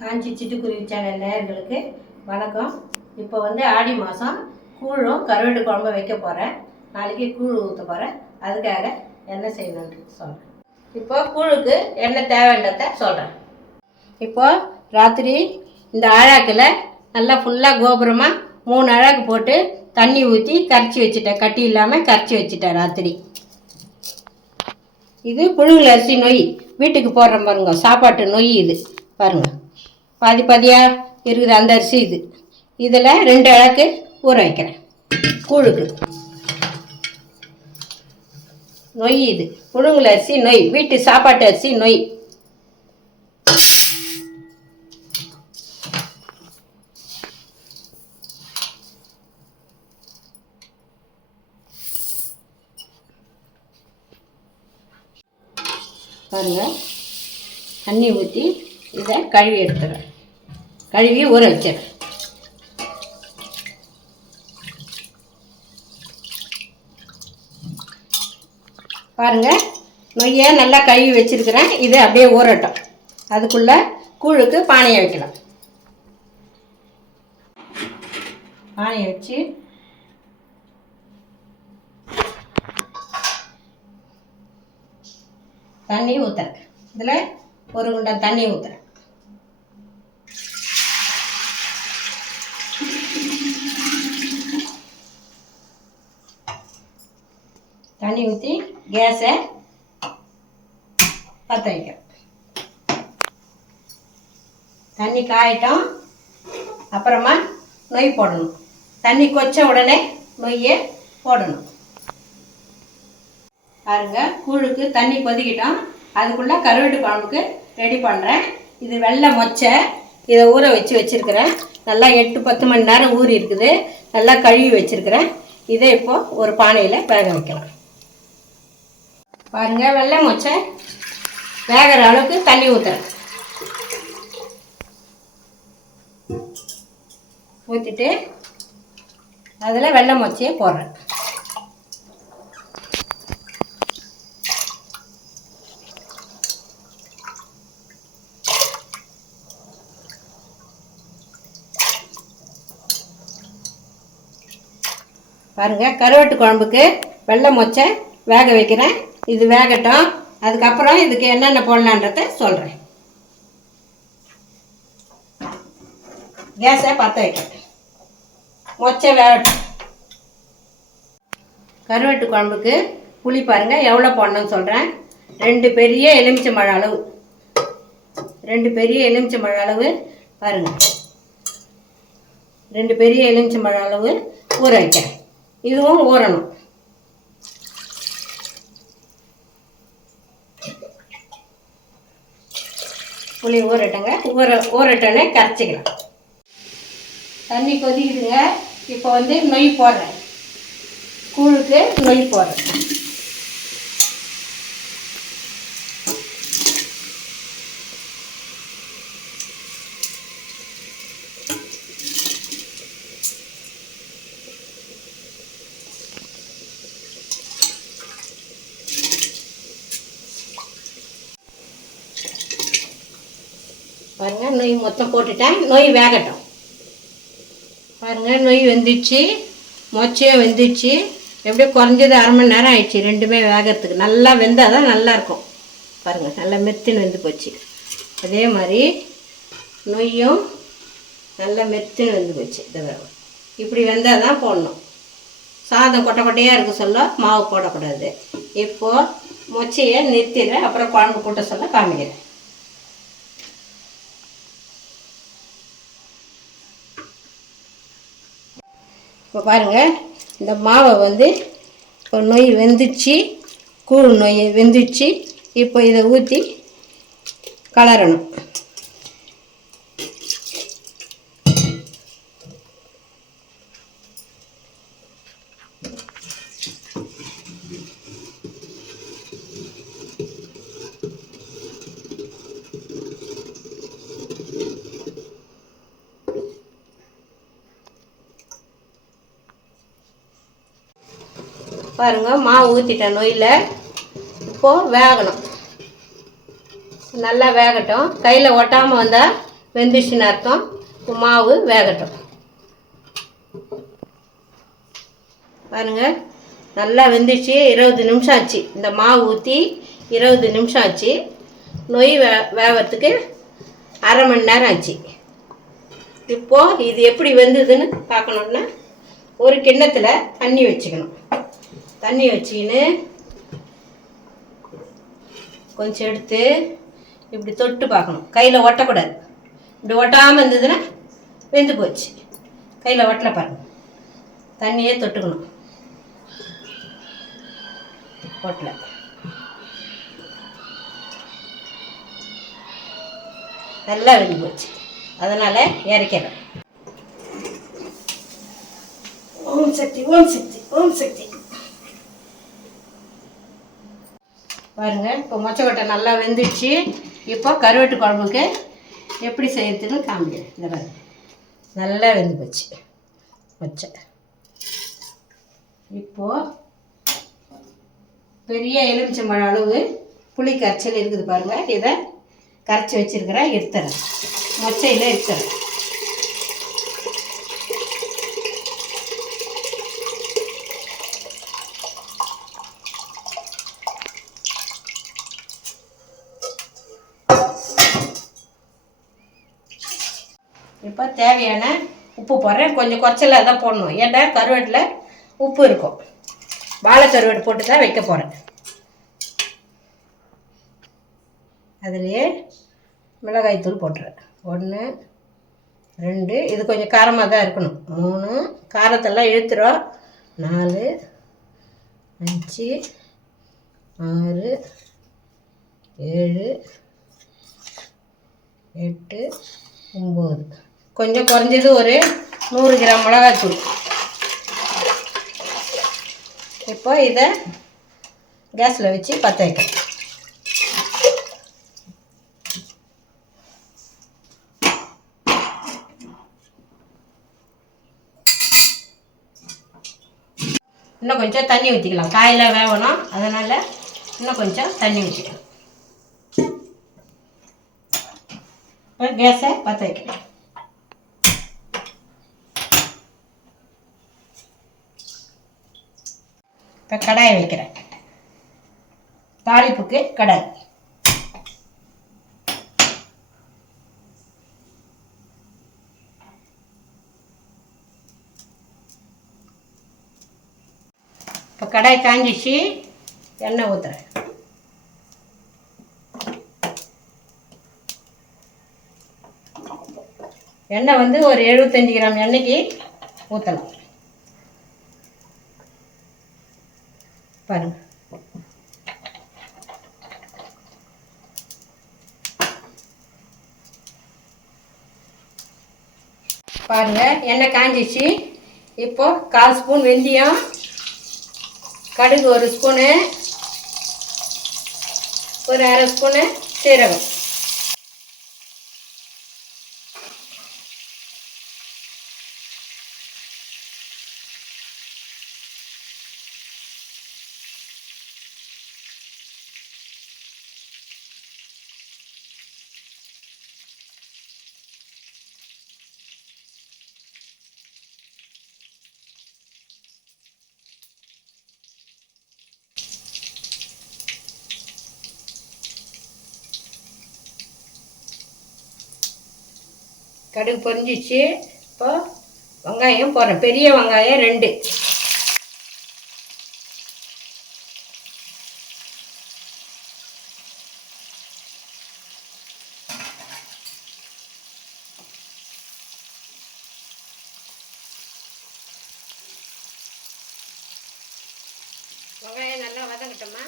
காஞ்சி சிட்டுக்குருவி சேனல் நேயர்களுக்கு வணக்கம். இப்போ ஆடி மாதம் கூழும் கருவாடு குழம்பு வைக்க போகிறேன். நாளைக்கு கூழ் ஊற்ற போகிறேன். அதுக்காக என்ன செய்யணுன்ட்டு சொல்கிறேன். இப்போ கூழுக்கு என்ன தேவைன்றத சொல்கிறேன். இப்போ ராத்திரி இந்த ஆழாக்கில் நல்லா ஃபுல்லாக கோபுரமாக 3 அழகு போட்டு தண்ணி ஊற்றி கரைச்சி வச்சுட்டேன். கட்டி இல்லாமல் கரைச்சி வச்சுட்டேன் ராத்திரி. இது புழுங்கல் அரிசி நொய், வீட்டுக்கு போடுற பாருங்க, சாப்பாட்டு நொய். இது பாருங்கள், பாதி பாதியாக இருக்குது அந்த அரிசி. இதில் 2 அழகு ஊற வைக்கிறேன் கூழுக்கு. நொய், இது புழுங்கல் அரிசி நொய், வீட்டு சாப்பாட்டு அரிசி நொய். பாருங்கள், தண்ணி ஊற்றி இதை கழுவி எடுத்துறேன். கழுவி ஊற வச்சிடறேன். பாருங்கள், நொய்யை நல்லா கழுவி வச்சிருக்கிறேன். இது அப்படியே ஊறட்டும். அதுக்குள்ளே கூழுக்கு பானையை வைக்கலாம். பானையை வச்சு தண்ணி ஊற்றுறேன். இதில் 1 குண்டான் தண்ணி ஊற்றுறேன். தண்ணி ஊற்றி கேஸை பற்ற வைக்கிறேன். தண்ணி காயட்டும். அப்புறமா நொய் போடணும். தண்ணி கொச்ச உடனே நொய்யை போடணும். பாருங்க, கூழுக்கு தண்ணி கொதிக்கிட்டோம். அதுக்குள்ளே கருவாட்டு குழம்புக்கு ரெடி பண்ணுறேன். இது வெள்ளை மொச்சை, இதை ஊற வச்சுருக்கிறேன். நல்லா 8-10 மணி நேரம் ஊறி இருக்குது. நல்லா கழுவி வச்சுருக்கிறேன். இதை இப்போது ஒரு பானையில் வேக வைக்கலாம். பாருங்கள், வெள்ளை மொச்சை வேகிற அளவுக்கு தண்ணி ஊற்றுறேன். ஊற்றிட்டு அதில் வெள்ளை மொச்சையை போடுறேன். பாருங்கள், கருவாட்டு குழம்புக்கு வெள்ளை மொச்சை வேக வைக்கிறேன். இது வேகட்டும். அதுக்கப்புறம் இதுக்கு என்னென்ன போடலான்றத சொல்கிறேன். கேஸை பற்ற வைக்கிறேன். மொச்சை வேகட்டும். கருவாட்டு குழம்புக்கு புளி பாருங்கள் எவ்வளோ போடணும்னு சொல்கிறேன். 2 பெரிய எலுமிச்சம்பழம் அளவு, 2 பெரிய எலுமிச்சம்பழம் அளவு. பாருங்கள், 2 பெரிய எலுமிச்சம்பழம் அளவு ஊற வைக்கிறேன். இதுவும் ஊறணும். புளி ஊறட்டுங்க. ஊறட்டோன்னே கரைச்சிக்கலாம். தண்ணி கொதிக்குதுங்க. இப்போ நொய் போடுறேன். கூழுக்கு நொய் போடுறேன். பாருங்கள், நொய் மொத்தம் போட்டுட்டேன். நொய் வேகட்டும். பாருங்கள், நொய் வெந்துச்சு, மொச்சையும் வெந்துச்சு. எப்படியும் குறைஞ்சது 1/2 மணி நேரம் ஆயிடுச்சு ரெண்டுமே வேகிறதுக்கு. நல்லா வெந்தால் தான் நல்லாயிருக்கும். பாருங்கள், நல்லா மெத்துன்னு வெந்து போச்சு. அதே மாதிரி நொய்யும் நல்லா மெத்துன்னு வெந்து போச்சு. இப்படி வெந்தால் தான் போடணும். சாதம் கொட்டை கொட்டையாக இருக்க சொல்ல மாவு போடக்கூடாது. இப்போது மொச்சையை நிறுத்திடுறேன். அப்புறம் குழம்பு கூட்ட சொல்ல காமிக்கிறேன். இப்போ பாருங்கள், இந்த மாவை இப்போ நொய் வெந்துச்சு, கூழ் நொய் வெந்துச்சு. இப்போ இதை ஊற்றி கலரணும். பாருங்கள், மாவு ஊற்றிட்டேன் நொய்யில். இப்போது வேகணும். நல்லா வேகட்டும். கையில் ஒட்டாமல் வந்தால் வெந்துச்சுன்னு அர்த்தம். மாவு வேகட்டும். பாருங்கள், நல்லா வெந்துச்சு. 20 நிமிஷம் ஆச்சு. இந்த மாவு ஊற்றி 20 நிமிஷம் ஆச்சு. நொய் வேகிறதுக்கு அரை மணி நேரம் ஆச்சு. இப்போது இது எப்படி வெந்ததுன்னு பார்க்கணுன்னா ஒரு கிண்ணத்தில் தண்ணி வச்சுக்கணும். தண்ணி வச்சுக்கின்னு கொஞ்சம் எடுத்து இப்படி தொட்டு பார்க்கணும். கையில் ஒட்டக்கூடாது. இப்படி ஒட்டாமல் இருந்ததுன்னா வெந்து போச்சு. கையில் ஒட்டலை பாருங்கள். தண்ணியே தொட்டுக்கணும். ஒட்டலை. நல்லா வெந்து போச்சு. அதனால் இறக்கிறேன். ஓம் சக்தி, ஓம் சக்தி, ஓம் சக்தி. பாருங்கள், இப்போ மொச்சக்கொட்டை நல்லா வெந்துடுச்சு. இப்போ கருவாட்டு குழம்புக்கு எப்படி செய்யறதுன்னு காமிக்கிறேன். இந்த பாருங்க, நல்லா வெந்து போச்சு மொச்சை. இப்போது பெரிய எலுமிச்சம்பழம் அளவு புளி கரைச்சல் இருக்குது பாருங்கள். இதை கரைச்சி வச்சுருக்கிறேன். எடுத்துறேன். மொச்சையில் எடுத்துறேன். இப்போ தேவையான உப்பு போடுறேன். கொஞ்சம் குறைச்சலாக தான் போடணும். ஏன்னா கருவாட்டில் உப்பு இருக்கும். வாழை கருவாடு போட்டு தான் வைக்க போகிறேன். அதுலேயே மிளகாய்த்தூள் போட்டுறேன். 1 2, இது கொஞ்சம் காரமாக தான் இருக்கணும். 3, காரத்தெல்லாம் இழுத்துரும். 4 5 6 7 8 9, கொஞ்சம் குறைஞ்சது ஒரு 100 கிராம் மிளகாய்த்தூள். இப்போ இதை கேஸில் வச்சு பற்ற வைக்கிறேன். இன்னும் கொஞ்சம் தண்ணி ஊற்றிக்கலாம். காயில் வேகணும். அதனால் இன்னும் கொஞ்சம் தண்ணி ஊற்றிக்கலாம். இப்போ கேஸை பற்ற வைக்கிறேன். இப்போ கடாயை வைக்கிறேன். தாளிப்புக்கு கடாய். இப்போ கடாய் காஞ்சிச்சு. எண்ணெய் ஊற்றுறேன். எண்ணெய் வந்து ஒரு 75 கிராம் எண்ணெய்க்கு ஊற்றலாம். பாருங்க, பாருங்க எண்ணெய் காஞ்சிச்சு. இப்போ 1/4 ஸ்பூன் வெந்தயம், கடுகு 1 ஸ்பூனு, ஒரு 1/2 ஸ்பூனு சீரகம். கடுகு பொரிஞ்சிச்சு. இப்போ வெங்காயம் போடுறேன். பெரிய வெங்காயம் 2. வெங்காயம் நல்லா வதங்கட்டுமா.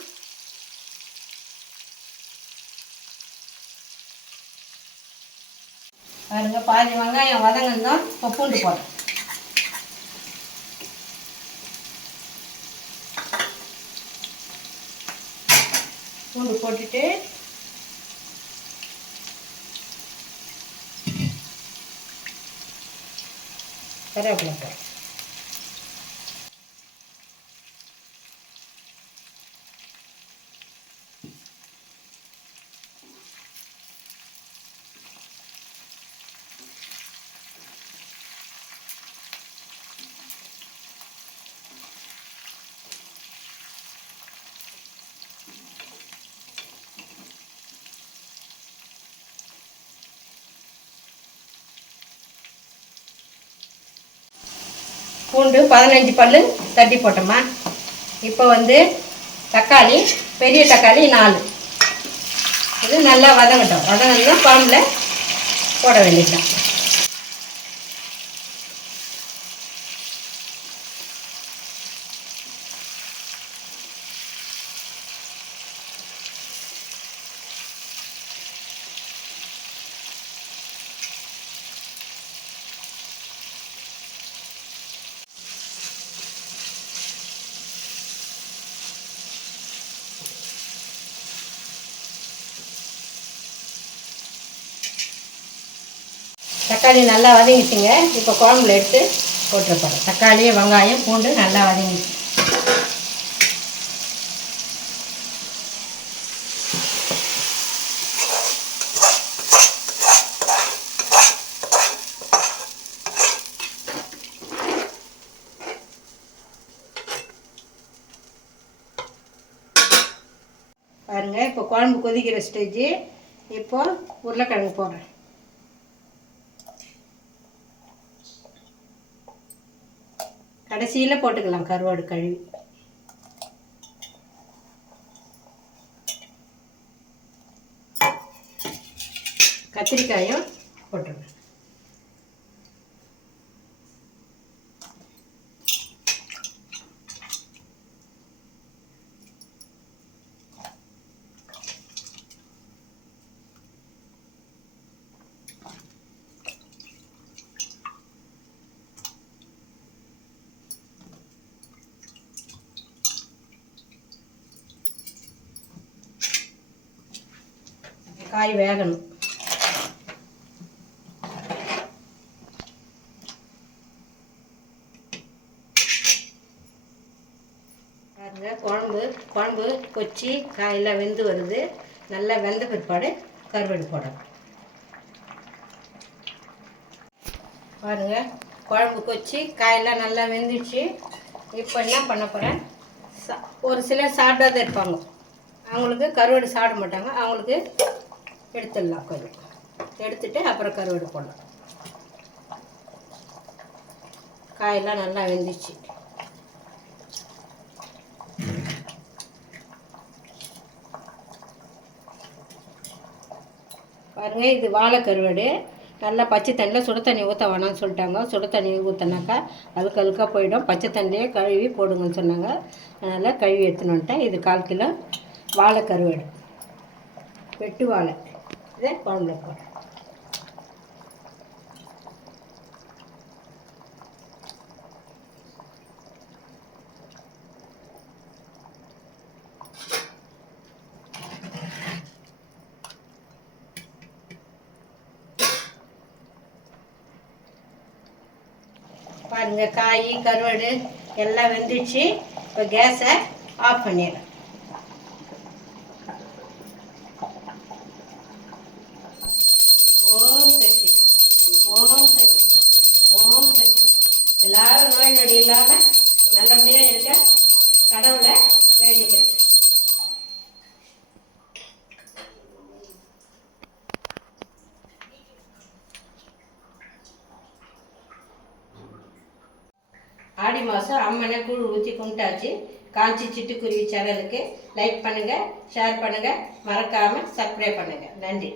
பாருங்க, பாதி வெங்காயம் வதங்கணும். இப்போ பூண்டு போடுறேன். பூண்டு போட்டுட்டு கருவேப்பிலை போடுறேன். பூண்டு 15 பல் தட்டி போட்டோமா. இப்போ வந்து தக்காளி, பெரிய தக்காளி 4, இது நல்லா வதங்கட்டும். வதங்கினா குழம்புல போட வேண்டியதுதான். தக்காளி நல்லா வதங்கிச்சுங்க. இப்போ குழம்புல எடுத்து போட்டுருப்போம். தக்காளி, வெங்காயம், பூண்டு நல்லா வதங்கிச்சு. பாருங்கள், இப்போ குழம்பு கொதிக்கிற ஸ்டேஜ். இப்போ உருளைக்கிழங்கு போடுறேன். கடைசியில் போட்டுக்கலாம் கருவாடு கழுவி. கத்திரிக்காயும் போட்டுருவேன். காய் வேகணும். பாருங்க, குழம்பு கொச்சி காயெல்லாம் வெந்து வருது. நல்லா வெந்த பிற்பாடு கருவேடு போடணும். பாருங்க, குழம்பு கொச்சி காயெல்லாம் நல்லா வெந்துச்சு. இப்போ என்ன பண்ண போகிறேன், ஒரு சிலர் சாப்பிடாத இருப்பாங்க, அவங்களுக்கு கருவாடு சாப்பிட மாட்டாங்க, அவங்களுக்கு எடுத்துடலாம். கொஞ்சம் எடுத்துட்டு அப்புறம் கருவாடு போடலாம். காயெல்லாம் நல்லா வெந்துச்சு. பாருங்க, இது வாழை கருவாடு. நல்லா பச்சை தண்ணியில் சுடு தண்ணி ஊற்ற வேணாம்னு சொல்லிட்டாங்க. சுடு தண்ணி ஊற்றினாக்கா அழுக்காக போயிடும். பச்சை தண்ணியே கழுவி போடுங்கன்னு சொன்னாங்க. அதனால் கழுவி எடுத்துன்னு வந்துட்டேன். இது 1/4 கிலோ வாழை கருவாடு, வெட்டு வாழை. இதை குழம்புல போடுறேன். பாருங்க, காய் கருவாடு எல்லாம் வெந்துச்சு. இப்போ கேஸை ஆஃப் பண்ணிடுறேன். ஓம் சக்தி, ஓம் சக்தி, ஓம் சக்தி. எல்லாரும் நோய் நொடி இல்லாமல் நல்லபடியாக இருக்க கடவுளை வேண்டிக்கிறேன். ஆடி மாதம் அம்மனை கூழ் ஊற்றி கும்பிட்டாச்சு. காஞ்சி சிட்டுக்குருவி சேனலுக்கு லைக் பண்ணுங்கள், ஷேர் பண்ணுங்கள், மறக்காமல் சப்ஸ்கிரைப் பண்ணுங்கள். நன்றி.